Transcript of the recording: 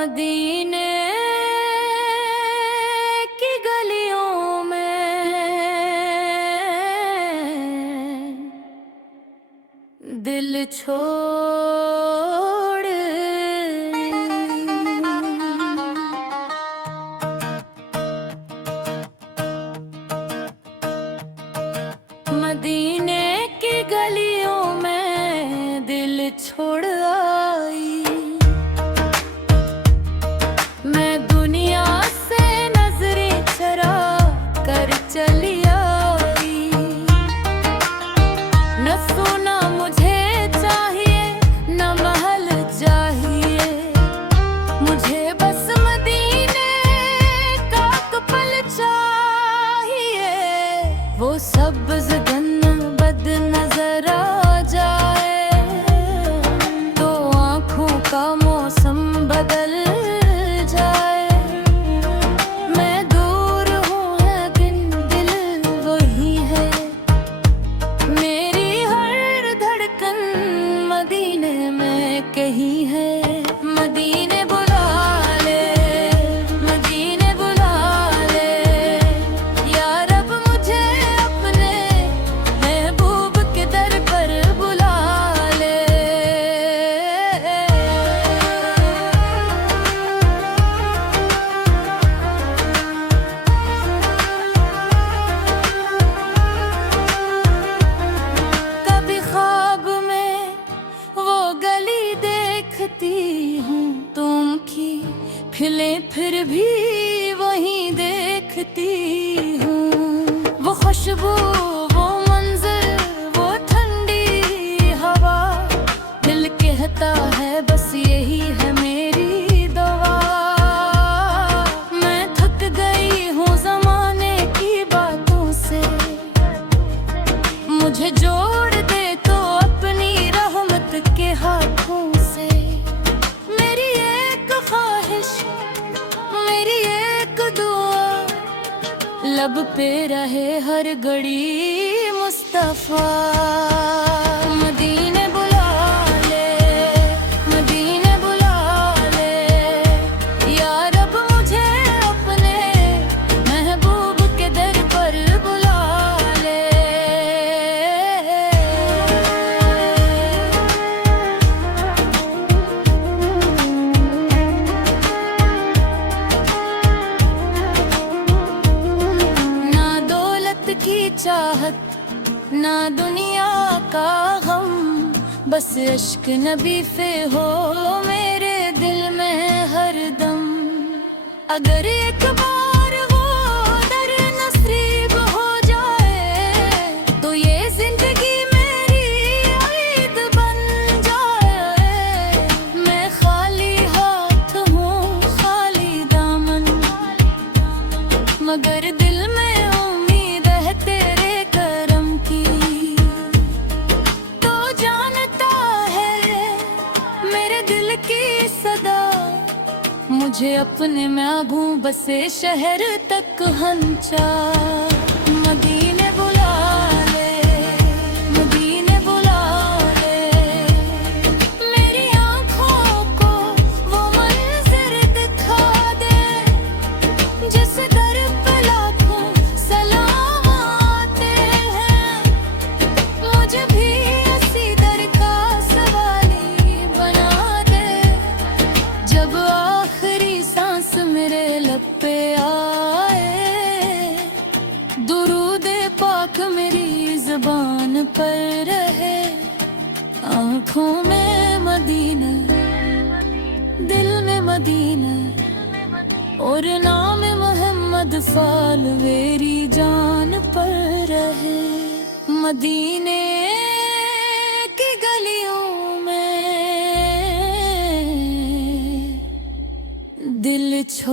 मदीने की गलियों में दिल छोड़ मदीने की गलियों में दिल छोड़ आई। मैं दुनिया से नजरें चुरा कर चली आई। न सोना मुझे चाहिए न महल चाहिए, मुझे बस मदीने का एक पल चाहिए। वो सब्ज़ गन्बद नजर आ जाए तो आँखों का मौसम बदल जाए। मैं दूर हूँ लेकिन दिल वही है, मेरी हर धड़कन मदीने में कहीं है। मदीने बुला ले, मदीने बुला ले, या रब मुझे अपने महबूब के दर पर बुला ले। कभी ख्वाब में वो गली देखती हूँ तुम की, फिर भी वहीं देखती हूँ। वो खुशबू, वो मंजर, वो ठंडी हवा, दिल कहता है बस यही है मेरी दवा। मैं थक गई हूँ ज़माने की बातों से, मुझे जोड़ दे तो अपनी रहमत के हाथों से। मेरी एक ख्वाहिश, मेरी एक दुआ, लब पे रहे हर घड़ी मुस्तफा। मदीने बुला ले, मदीने बुला ले, या रब मुझे अपने महबूब के दर पर बुला ले। ना दौलत की चाहत, ना दुनिया का गम, बस इश्क नबी पे हो मेरे दिल में हरदम। अगर एक बार वो दर नसीब हो जाए तो ये जिंदगी मेरी ईद बन जाए। मैं खाली हाथ हूँ, खाली दामन, मगर दिल में उम्मीद है तेरे करम की। तो जानता है मेरे दिल की सदा, मुझे अपने में आगूं बसे शहर तक हंचा। मदीने बुला ले, मदीने बुला ले, मेरी आँखों को वो मंजर दिखा दे जिस दर पे लाखों सलाम आते हैं। मुझे भी इसी दर का सवाली बना दे, जब आखिरी सांस मेरे लब पे आए, दुरूद पाक मेरी ज़बान पर रहे। आँखों में मदीना, दिल में मदीना, और नाम मोहम्मद फाल मेरी जान पर रहे। मदीने की गलियों में दिल छोड़